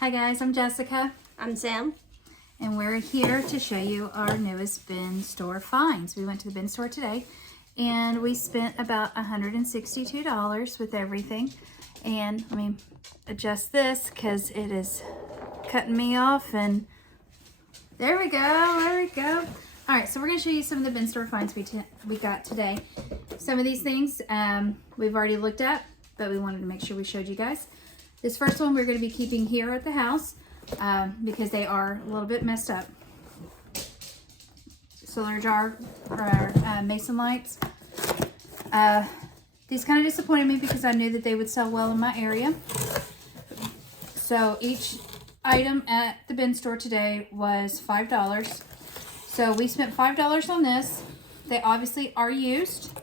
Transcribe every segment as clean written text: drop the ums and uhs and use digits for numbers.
Hi guys, I'm Jessica, I'm Sam. and we're here to show you our newest bin store finds. We went to the bin store today, and we spent about $162 with everything. And let me adjust this because it is cutting me off, and there we go. All right, so we're going to show you some of the bin store finds we got today. Some of these things we've already looked at, but we wanted to make sure we showed you guys. This first one we're going to be keeping here at the house because they are a little bit messed up. Solar jar for our mason lights. These kind of disappointed me because I knew that they would sell well in my area. So each item at the bin store today was $5. So we spent $5 on this. They obviously are used.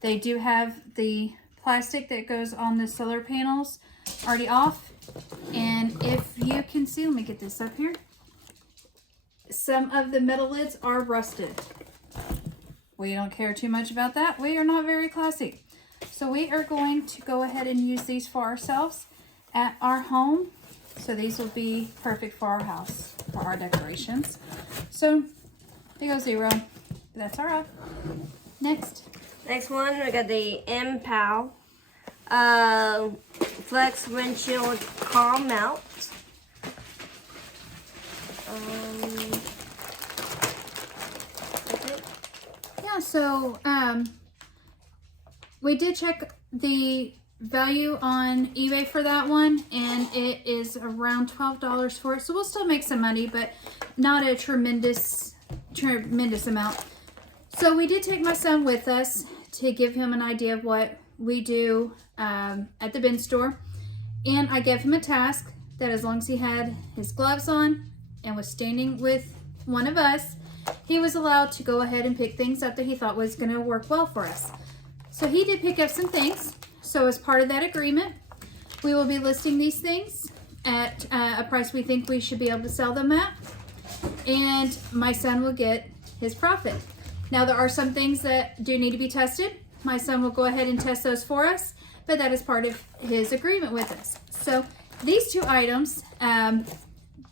They do have the plastic that goes on the solar panels already off. And if you can see, let me get this up here. Some of the metal lids are rusted. We don't care too much about that. We are not very classy. So we are going to go ahead and use these for ourselves at our home. So these will be perfect for our house, for our decorations. So they go $0, but that's all right. Next Next one, we got the MPOW Flex Windshield Car Mount. That's it. Yeah, so we did check the value on eBay for that one, and it is around $12 for it. So we'll still make some money, but not a tremendous amount. So we did take my son with us to give him an idea of what we do at the bin store, and I gave him a task that as long as he had his gloves on and was standing with one of us, he was allowed to go ahead and pick things up that he thought was going to work well for us. So he did pick up some things. So as part of that agreement, we will be listing these things at a price we think we should be able to sell them at, and my son will get his profit. Now there are some things that do need to be tested. My son will go ahead and test those for us, but that is part of his agreement with us. So these two items,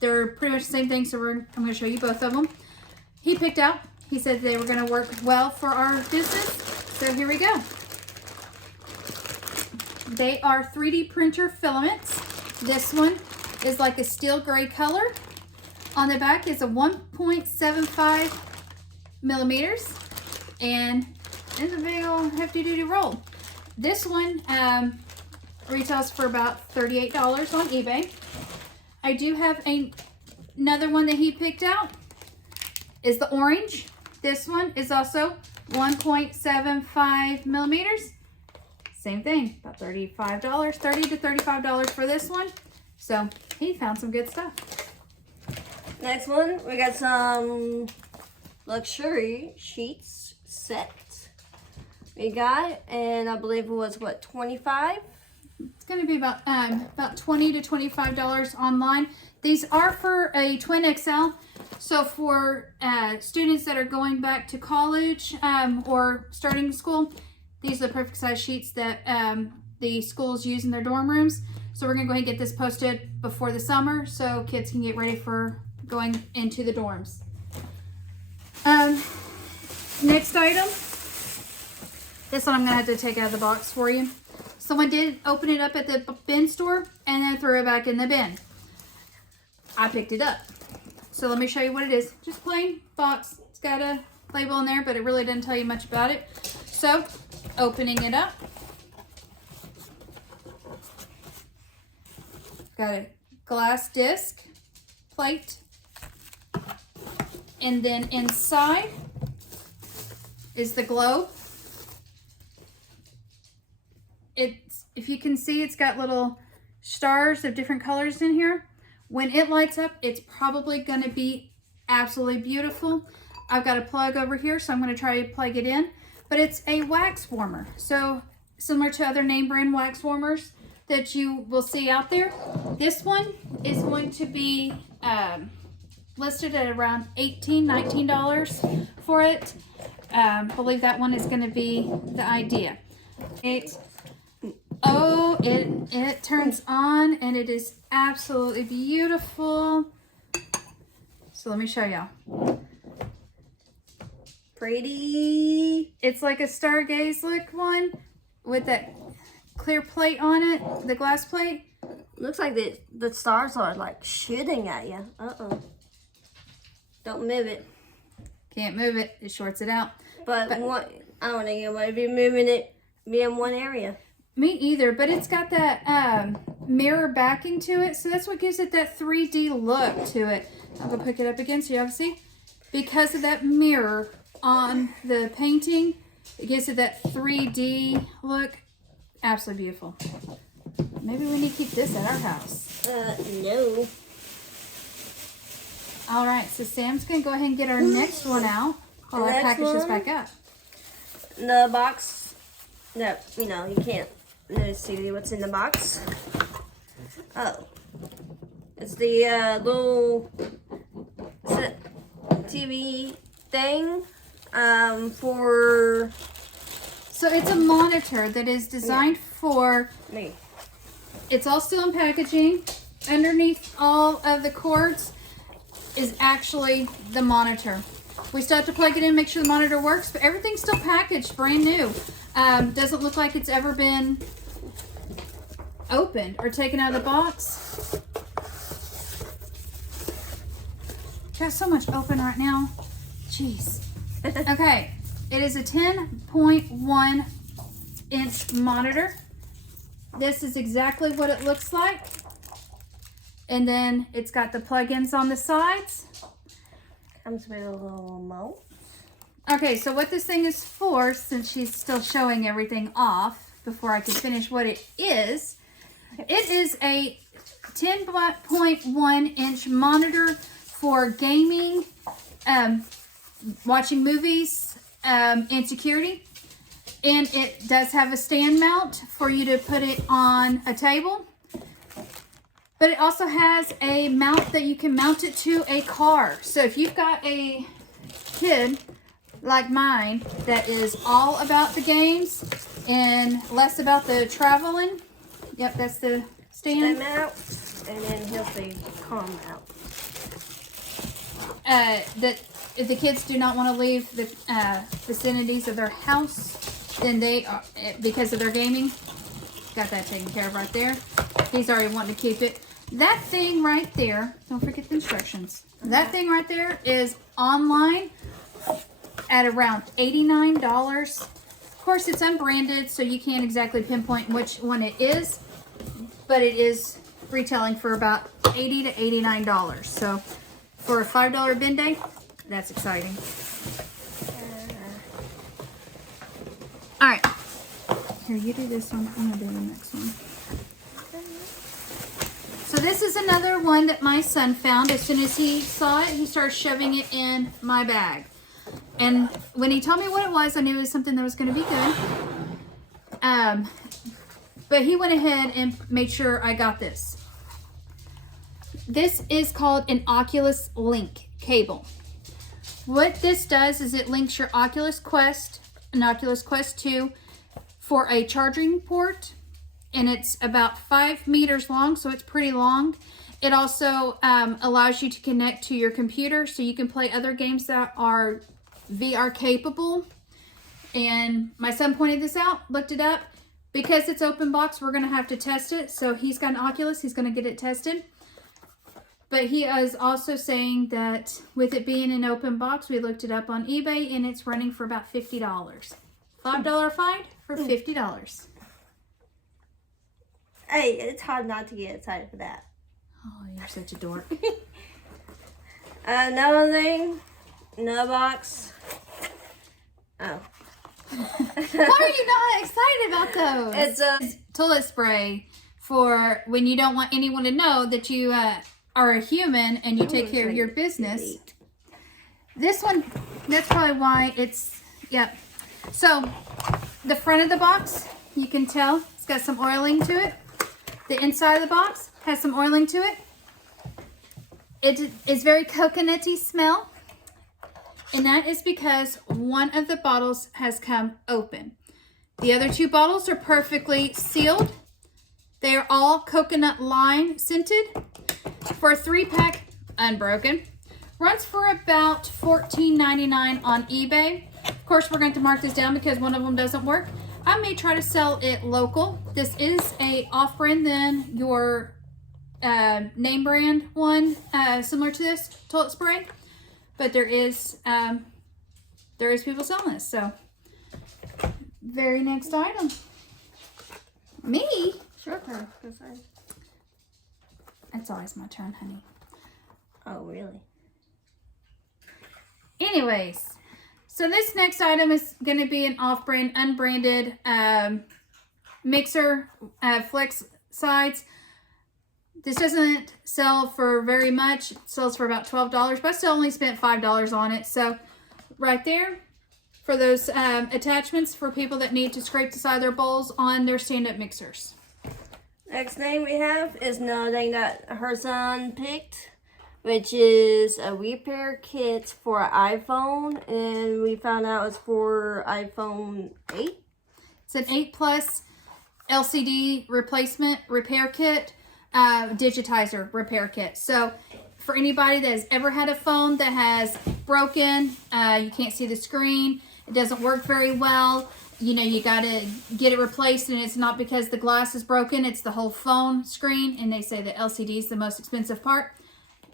they're pretty much the same thing, so I'm going to show you both of them. He picked out, he said they were going to work well for our business, so here we go. They are 3D printer filaments. This one is like a steel gray color. On the back is a 1.75 millimeters, and it's a big old hefty duty roll. This one retails for about $38 on eBay. I do have another one that he picked out, is the orange. This one is also 1.75 millimeters. Same thing, about $35, $30 to $35 for this one. So he found some good stuff. Next one, we got some luxury sheets set. We got, and I believe it was what, 25? It's going to be about $20 to $25 online. These are for a twin XL, so for students that are going back to college or starting school, these are the perfect size sheets that the schools use in their dorm rooms. So we're going to go ahead and get this posted before the summer so kids can get ready for going into the dorms. Next item. This one I'm going to have to take out of the box for you. Someone did open it up at the bin store and then threw it back in the bin. I picked it up. So let me show you what it is. Just plain box. It's got a label in there, but it really doesn't tell you much about it. So, opening it up. Got a glass disc plate. And then inside is the globe. If you can see, it's got little stars of different colors in here. When it lights up, it's probably going to be absolutely beautiful. I've got a plug over here, so I'm going to try to plug it in. But it's a wax warmer. So similar to other name brand wax warmers that you will see out there. This one is going to be listed at around $18, $19 for it. I believe that one is going to be the idea. Oh, it turns on and it is absolutely beautiful. So let me show y'all. Pretty. It's like a Stargaze look one with that clear plate on it, the glass plate. Looks like the stars are like shooting at you. Don't move it. Can't move it. It shorts it out. But what? I don't think it might be moving it. Be in one area. Me either, but it's got that mirror backing to it, so that's what gives it that 3D look to it. I'm gonna pick it up again so y'all see. Because of that mirror on the painting, it gives it that 3D look. Absolutely beautiful. Maybe we need to keep this at our house. No. All right, so Sam's gonna go ahead and get our next one out while I Next package this one? back up. The box. No, you can't see what's in the box. Oh. It's the little TV thing for So it's a monitor that is designed for, me. it's all still in packaging. Underneath all of the cords is actually the monitor. We still have to plug it in, make sure the monitor works, but everything's still packaged, brand new. Doesn't look like it's ever been opened or taken out of the box. Got so much open right now. Jeez. Okay, it is a 10.1 inch monitor. This is exactly what it looks like. And then it's got the plugins on the sides. Comes with a little remote. Okay, so what this thing is for, since she's still showing everything off before I can finish what it is a 10.1 inch monitor for gaming, watching movies, and security. And it does have a stand mount for you to put it on a table. But it also has a mount that you can mount it to a car. So if you've got a kid like mine that is all about the games and less about the traveling, yep, that's the stand. Them out, and then he'll say calm out. That if the kids do not want to leave the vicinities of their house, then they are, because of their gaming, got that taken care of right there. He's already wanting to keep it. That thing right there, don't forget the instructions. That thing right there is online at around $89. Of course, it's unbranded, so you can't exactly pinpoint which one it is, but it is retailing for about $80 to $89. So for a $5 bin day, that's exciting. All right, here, you do this one. I'm gonna do the next one. So this is another one that my son found. As soon as he saw it, he started shoving it in my bag. And when he told me what it was, I knew it was something that was going to be good. But he went ahead and made sure I got this. This is called an Oculus Link cable. What this does is it links your Oculus Quest and Oculus Quest 2 for a charging port. And it's about 5 meters long, so it's pretty long. It also allows you to connect to your computer so you can play other games that are VR capable. And my son pointed this out, looked it up. Because it's open box, we're going to have to test it. So he's got an Oculus, he's going to get it tested. But he is also saying that with it being an open box, we looked it up on eBay and it's running for about $50. $5 find for $50. Hey, it's hard not to get excited for that. Oh, you're such a dork. Another thing, another box. Oh. Why are you not excited about those? It's a toilet spray for when you don't want anyone to know that you are a human and you take care of your business. This one, that's probably why it's, yep. So, the front of the box, you can tell it's got some oiling to it. The inside of the box has some oiling to it. It is very coconutty smell. And that is because one of the bottles has come open. The other 2 bottles are perfectly sealed. They are all coconut lime scented. For a 3-pack, unbroken. Runs for about $14.99 on eBay. Of course, we're going to mark this down because one of them doesn't work. I may try to sell it local. This is a off-brand than your name brand one, similar to this toilet spray. But there is people selling this. So, very next item. Me? Sure, Claire. Go ahead. It's always my turn, honey. Oh, really? Anyways, so this next item is going to be an off-brand, unbranded mixer, flex sides. This doesn't sell for very much. It sells for about $12, but I still only spent $5 on it. So right there for those attachments for people that need to scrape the side of their bowls on their stand-up mixers. Next thing we have is another thing that her son picked, which is a repair kit for iPhone, and we found out it's for iPhone 8. It's an 8 Plus LCD replacement repair kit, digitizer repair kit. So for anybody that has ever had a phone that has broken, you can't see the screen, it doesn't work very well, you know, you got to get it replaced, and it's not because the glass is broken, it's the whole phone screen, and they say the LCD is the most expensive part.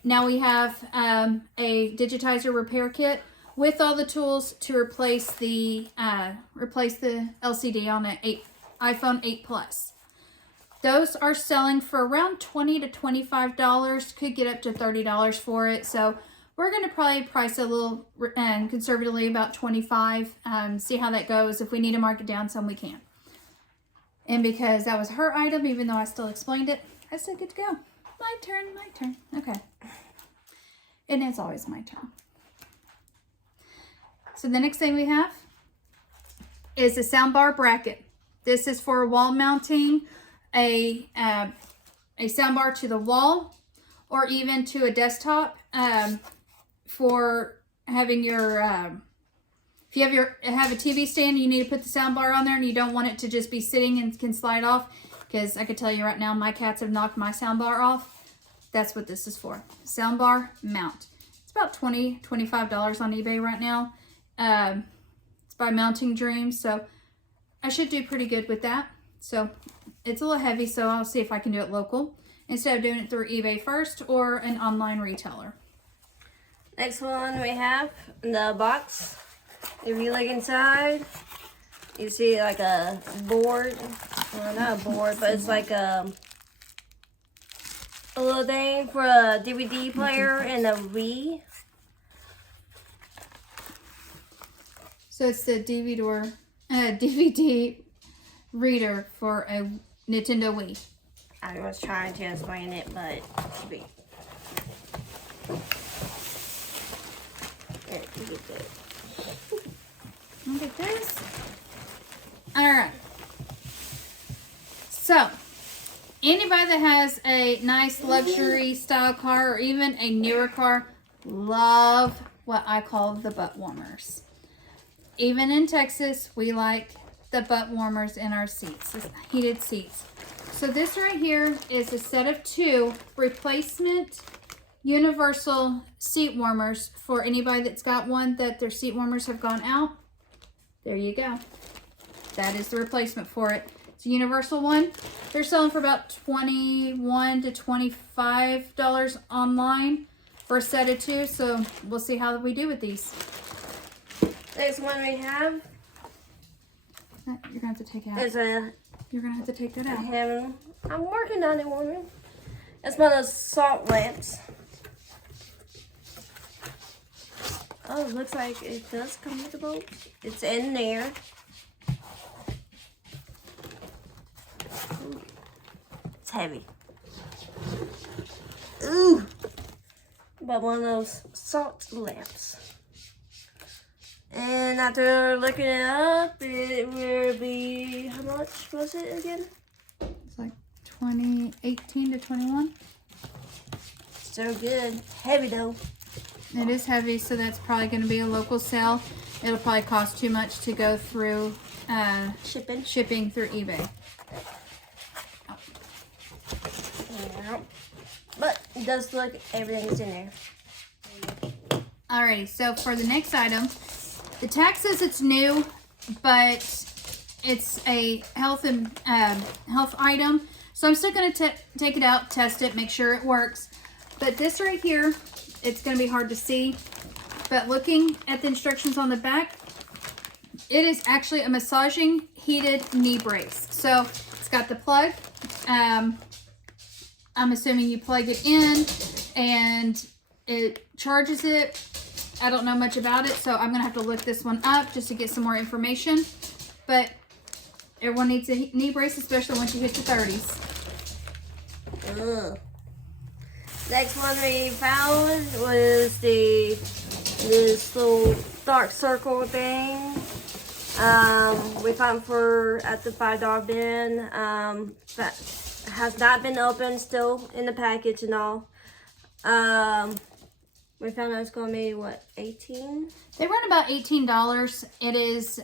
Now we have a digitizer repair kit with all the tools to replace the LCD on an iPhone 8 Plus. Those are selling for around $20 to $25. Could get up to $30 for it. So we're going to probably price it a little conservatively, about $25. See how that goes. If we need to mark it down some, we can. And because that was her item, even though I still explained it, I said good to go. My turn, my turn. Okay. And it's always my turn. So the next thing we have is a soundbar bracket. This is for wall mounting a soundbar to the wall or even to a desktop, for having your if you have a TV stand, you need to put the soundbar on there, and you don't want it to just be sitting and can slide off, because I can tell you right now, my cats have knocked my soundbar off. That's what this is for. Soundbar mount. It's about $20, $25 on eBay right now. It's by Mounting Dreams, so I should do pretty good with that. So it's a little heavy, so I'll see if I can do it local instead of doing it through eBay first or an online retailer. Next one we have in the box. If you look inside, you see like a board. Well, not a board, but it's like a little thing for a DVD player and a Wii. So it's the DVD reader for a Nintendo Wii. I was trying to explain it, but wait. Yeah, you get that. Look at this. Alright. So, anybody that has a nice luxury style car or even a newer car, love what I call the butt warmers. Even in Texas, we like the butt warmers in our seats, the heated seats. So this right here is a set of 2 replacement universal seat warmers for anybody that's got one that their seat warmers have gone out. There you go. That is the replacement for it. It's a universal one. They're selling for about $21 to $25 online for a set of 2. So we'll see how we do with these. Next one we have You're gonna have to take it out. You're gonna have to take that out. I'm working on it, woman. It's one of those salt lamps. Oh, it looks like it does come with the bolt. It's in there. Ooh. It's heavy. Ooh! But one of those salt lamps. And after looking it up, it will be, how much was it again? It's like 18 to 21. So good. Heavy though. It is heavy, so that's probably going to be a local sale. It'll probably cost too much to go through Shipping. through eBay. Yeah. But it does look everything's in there. Alrighty, so for the next item, the tag says it's new, but it's a health and health item. So I'm still going to take it out, test it, make sure it works. But this right here, it's going to be hard to see. But looking at the instructions on the back, it is actually a massaging heated knee brace. So it's got the plug. I'm assuming you plug it in and it charges it. I don't know much about it, so I'm going to have to look this one up just to get some more information. But everyone needs a knee brace, especially once you hit the 30s. Ugh. Next one we found was this little dark circle thing. We found for at the $5 bin. That has not been opened, still in the package and all. We found out it's going to be what, 18? They run about $18. It is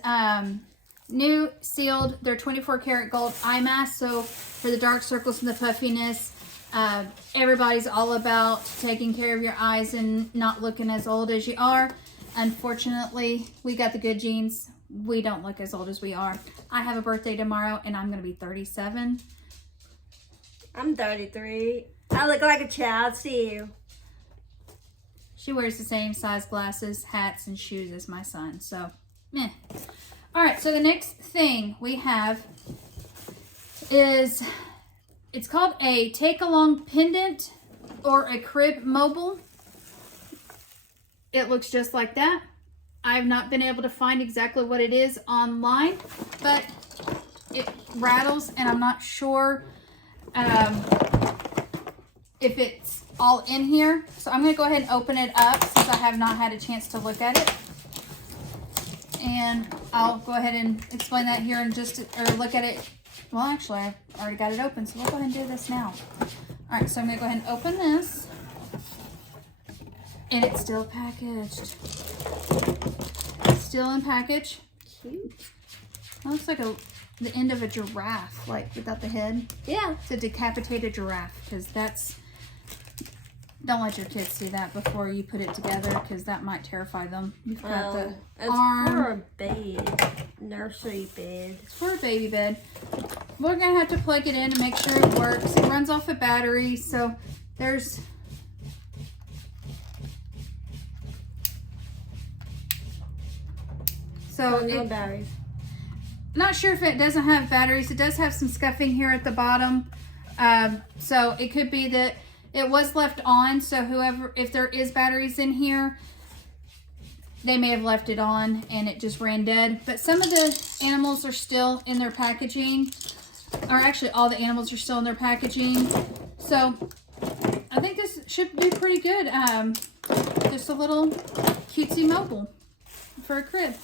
new, sealed. They're 24 karat gold eye mask. So for the dark circles and the puffiness, everybody's all about taking care of your eyes and not looking as old as you are. Unfortunately, we got the good genes. We don't look as old as we are. I have a birthday tomorrow and I'm going to be 37. I'm 33. I look like a child to you. She wears the same size glasses, hats, and shoes as my son. So, meh. All right, so the next thing we have is, it's called a take-along pendant or a crib mobile. It looks just like that. I've not been able to find exactly what it is online, but it rattles, and I'm not sure if it's all in here. So I'm going to go ahead and open it up since I have not had a chance to look at it. And I'll go ahead and explain that here in just, or look at it. Well, actually, I've already got it open, so we'll go ahead and do this now. All right, so I'm going to go ahead and open this. And it's still packaged. It's still in package. Cute. It looks like the end of a giraffe, like without the head. Yeah. It's a decapitated giraffe, because that's... Don't let your kids see that before you put it together, because that might terrify them. You've got the it's arm. for a bed. Nursery bed. It's for a baby bed. We're going to have to plug it in to make sure it works. It runs off a battery, so there's... So no batteries. Not sure if it doesn't have batteries. It does have some scuffing here at the bottom. So it could be that it was left on. So whoever, if there is batteries in here, they may have left it on and it just ran dead. But some of the animals are still in their packaging. Or actually all the animals are still in their packaging. So I think this should do pretty good. Just a little cutesy mobile for a crib.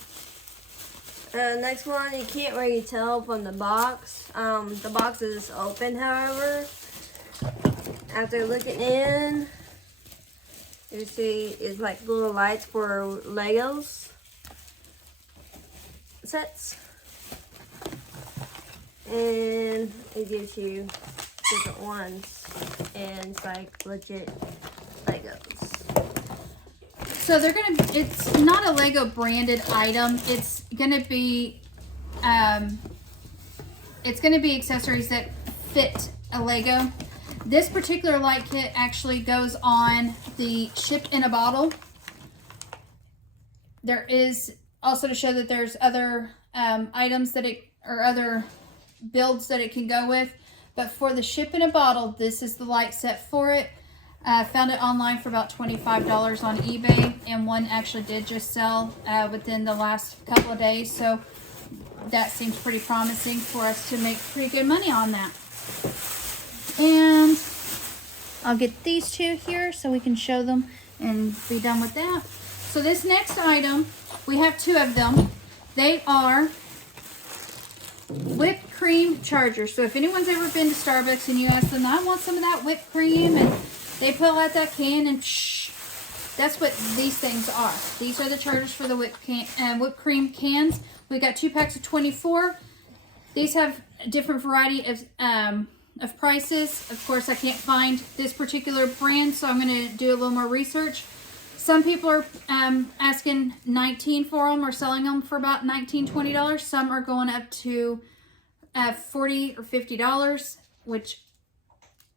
Next one, you can't really tell from the box. The box is open, however. After looking in, you see it's like little lights for Legos sets. And it gives you different ones. And it's like legit Legos. So they're gonna, it's not a Lego branded item. It's gonna be accessories that fit a Lego. This particular light kit actually goes on the ship in a bottle. There is also to show that there's other items that it, or other builds that it can go with. But for the ship in a bottle, this is the light set for it. Found it online for about $25 on eBay, and one actually did just sell within the last couple of days, so that seems pretty promising for us to make pretty good money on that. And I'll get these two here so we can show them and be done with that. So this next item, we have two of them. They are whipped cream chargers. So if anyone's ever been to Starbucks and you ask them, I want some of that whipped cream, and they pull out that can and shh, that's what these things are. These are the chargers for the whipped cream cans. We got 2 packs of 24. These have a different variety of prices. Of course, I can't find this particular brand, so I'm going to do a little more research. Some people are asking $19 for them or selling them for about $19, $20. Some are going up to $40 or $50, which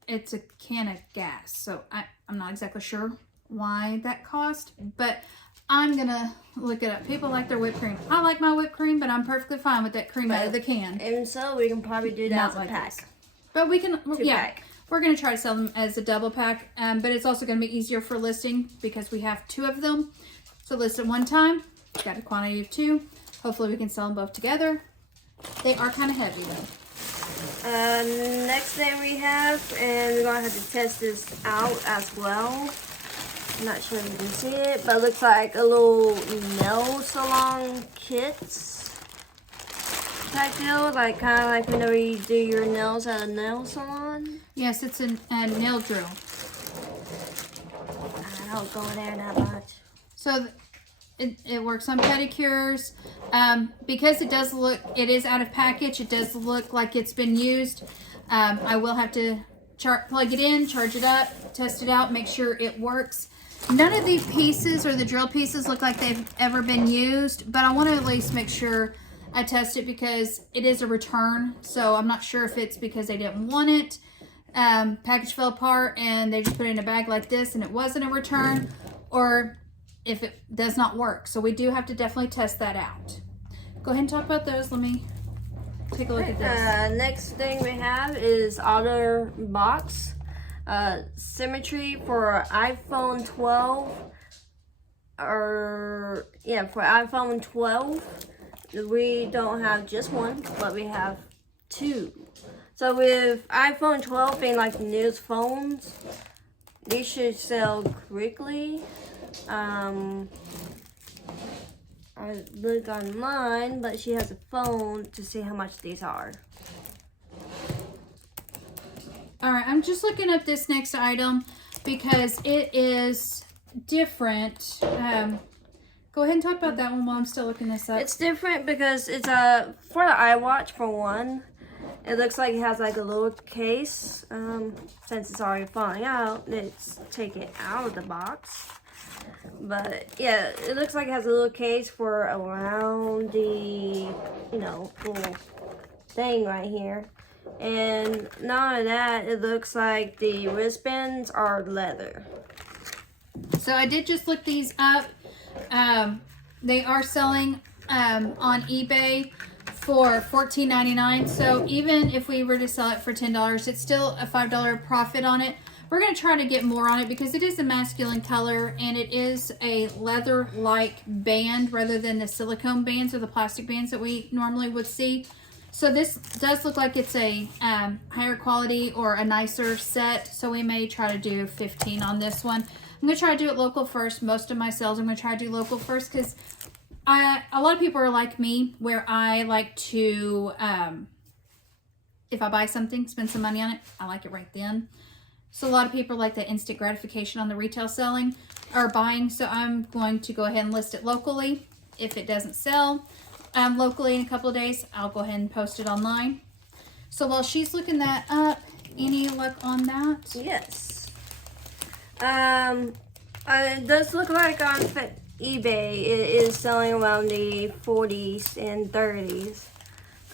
it's a can of gas. So I'm not exactly sure why that cost, but I'm going to look it up. People like their whipped cream. I like my whipped cream, but I'm perfectly fine with that cream out of the can. And so we can probably do that Not as a like pack. this. But we can, yeah. Pack. We're going to try to sell them as a double pack, but it's also going to be easier for listing because we have 2 of them. So list at one time. Got a quantity of 2. Hopefully we can sell them both together. They are kind of heavy though. Next thing we have, and we're going to have to test this out as well. I'm not sure if you can see it, but it looks like a little nail salon kit type deal. Like kind of like whenever you do your nails at a nail salon. Yes, it's a nail drill. I don't go there that much. So it works on pedicures. Because it is out of package, it does look like it's been used. I will have to plug it in, charge it up, test it out, make sure it works. None of these pieces or the drill pieces look like they've ever been used, but I want to at least make sure I test it because it is a return. So I'm not sure if it's because they didn't want it. Package fell apart and they just put it in a bag like this and it wasn't a return, or if it does not work. So we do have to definitely test that out. Go ahead and talk about those. Let me take a look at this. Next thing we have is OtterBox. Symmetry for iPhone 12. For iPhone 12. We don't have just one, but we have 2. So with iPhone 12 being like the newest phones, these should sell quickly. I looked online, but she has a phone to see how much these are. Alright, I'm just looking up this next item because it is different. Go ahead and talk about that one while I'm still looking this up. It's different because it's for the iWatch for one. It looks like it has like a little case. Since it's already falling out, let's take it out of the box. But yeah, it looks like it has a little case for around the, little thing right here. And not only that, it looks like the wristbands are leather. So I did just look these up. They are selling on eBay for $14.99. So even if we were to sell it for $10, it's still a $5 profit on it. We're going to try to get more on it because it is a masculine color and it is a leather-like band rather than the silicone bands or the plastic bands that we normally would see. So this does look like it's a higher quality or a nicer set. So we may try to do 15 on this one. I'm going to try to do it local first. Most of my sales I'm going to try to do local first because a lot of people are like me where I like to, if I buy something, spend some money on it, I like it right then. So a lot of people like the instant gratification on the retail selling or buying. So I'm going to go ahead and list it locally. If it doesn't sell locally in a couple of days, I'll go ahead and post it online. So while she's looking that up, any luck on that? Yes. It does look like on eBay it is selling around the 40s and 30s.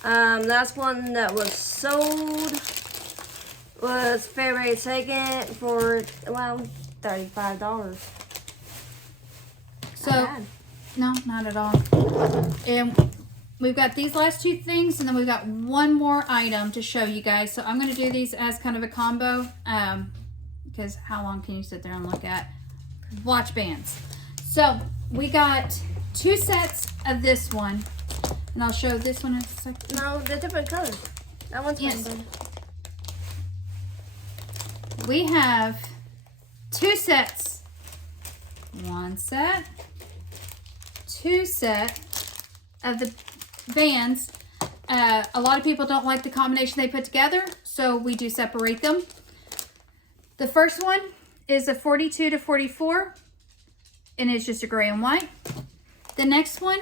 Last one that was sold was February 2nd for around $35. So, no, not at all. And we've got these last 2 things, and then we've got one more item to show you guys. So I'm going to do these as kind of a combo, because how long can you sit there and look at watch bands? So we got 2 sets of this one, and I'll show this one in a second. No, they're different colors. That one's Yes. fine. We have 2 sets. 1 set, 2 set of the bands. A lot of people don't like the combination they put together, so we do separate them. The first one is a 42 to 44, and it's just a gray and white. The next one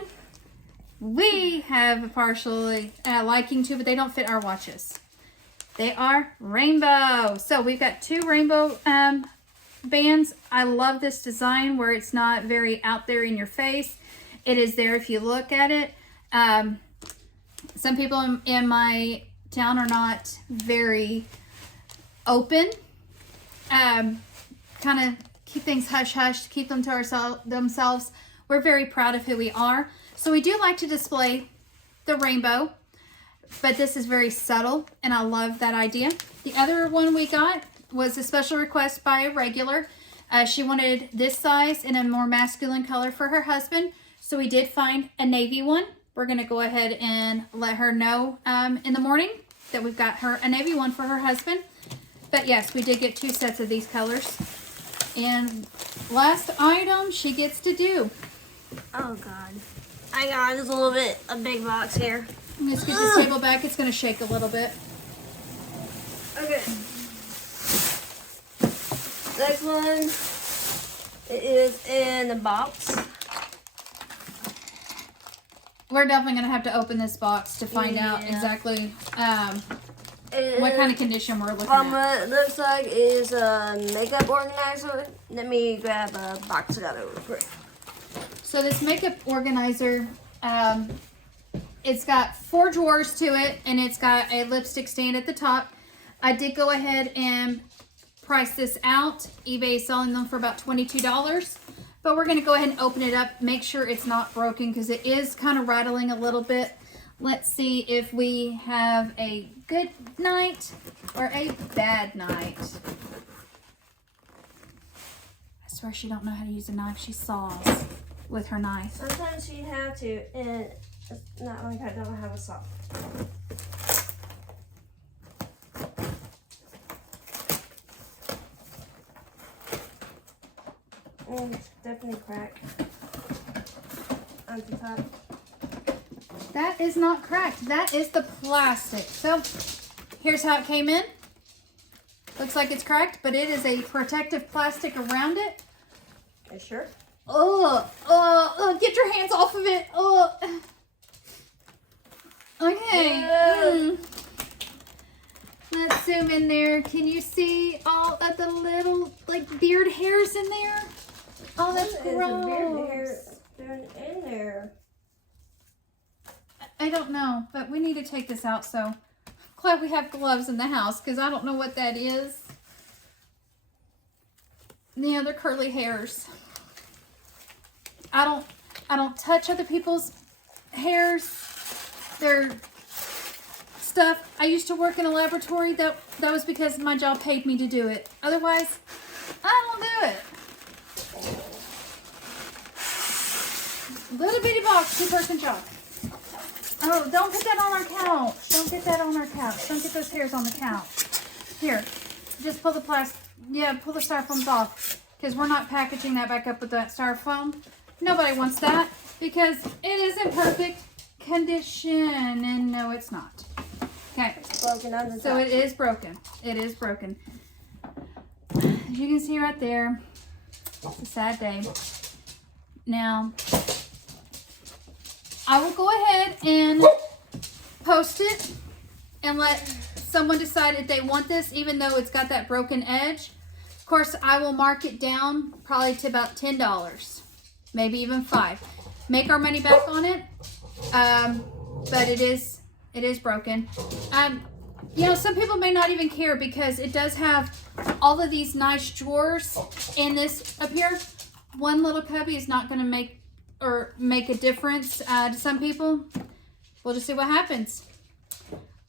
we have a partially liking to, but they don't fit our watches. They are rainbow. So we've got 2 rainbow bands. I love this design where it's not very out there in your face. It is there if you look at it. Some people in my town are not very open. Kind of keep things hush hush, keep them to themselves. We're very proud of who we are. So we do like to display the rainbow, but this is very subtle, and I love that idea. The other one we got was a special request by a regular. She wanted this size in a more masculine color for her husband, so we did find a navy one. We're going to go ahead and let her know in the morning that we've got her a navy one for her husband. But yes, we did get 2 sets of these colors. And last item she gets to do. Oh God. Hang on, there's a little bit, a big box here. Let's get this table back. It's going to shake a little bit. Okay. Next one, it is in the box. We're definitely going to have to open this box to find out exactly what kind of condition we're looking at. What it looks like is a makeup organizer. Let me grab a box of that real quick. So this makeup organizer, it's got 4 drawers to it, and it's got a lipstick stand at the top. I did go ahead and price this out. eBay is selling them for about $22. But we're going to go ahead and open it up, make sure it's not broken because it is kind of rattling a little bit. Let's see if we have a good night or a bad night. I swear she don't know how to use a knife. She saws with her knife. Sometimes you have to, and it's not like I don't have a saw. It's definitely cracked on the top. That is not cracked. That is the plastic. So here's how it came in. Looks like it's cracked, but it is a protective plastic around it. You sure? Get your hands off of it. Okay. Let's zoom in there. Can you see all of the little like beard hairs in there? Oh, that's gross. In there. I don't know, but we need to take this out. So glad we have gloves in the house because I don't know what that is. Yeah, they're curly hairs. I don't touch other people's hairs. They're stuff. I used to work in a laboratory. That was because my job paid me to do it. Otherwise, I don't do it. Little bitty box, 2-person job. Oh, don't put that on our couch. Don't get that on our couch. Don't get those hairs on the couch. Here, just pull the plastic. Yeah, pull the styrofoams off. Because we're not packaging that back up with that styrofoam. Nobody wants that. Because it is in perfect condition. And no, it's not. Okay. It's broken on the top. So it is broken. It is broken. As you can see right there, it's a sad day. Now, I will go ahead and post it and let someone decide if they want this, even though it's got that broken edge. Of course, I will mark it down probably to about $10, maybe even $5. Make our money back on it, but it is broken. You know, some people may not even care because it does have all of these nice drawers in this up here. One little cubby is not going to make a difference to some people. We'll just see what happens.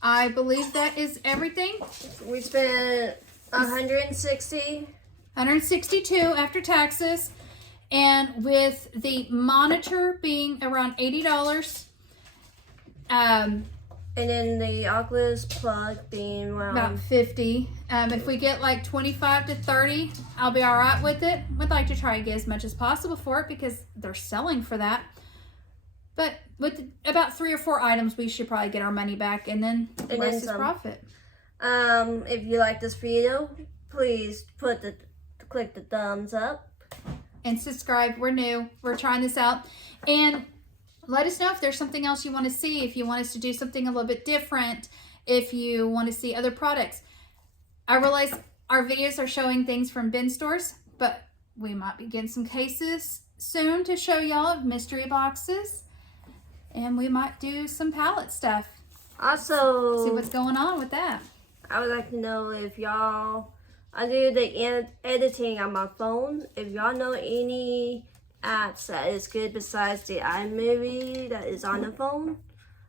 I believe that is everything. We spent $162 after taxes, and with the monitor being around $80, and then the Oculus plug being around about $50. If we get like 25 to 30, I'll be all right with it. We'd like to try to get as much as possible for it because they're selling for that. But with about 3 or 4 items, we should probably get our money back, and then the rest is profit. If you like this video, please click the thumbs up and subscribe. We're new. We're trying this out. And let us know if there's something else you want to see, if you want us to do something a little bit different, if you want to see other products. I realize our videos are showing things from bin stores, but we might be getting some cases soon to show y'all of mystery boxes, and we might do some pallet stuff. Also, See what's going on with that. I would like to know if y'all, I do the editing on my phone. If y'all know any apps that is good besides the iMovie that is on the phone,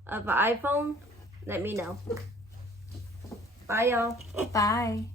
of an iPhone, let me know. Bye, y'all. Bye.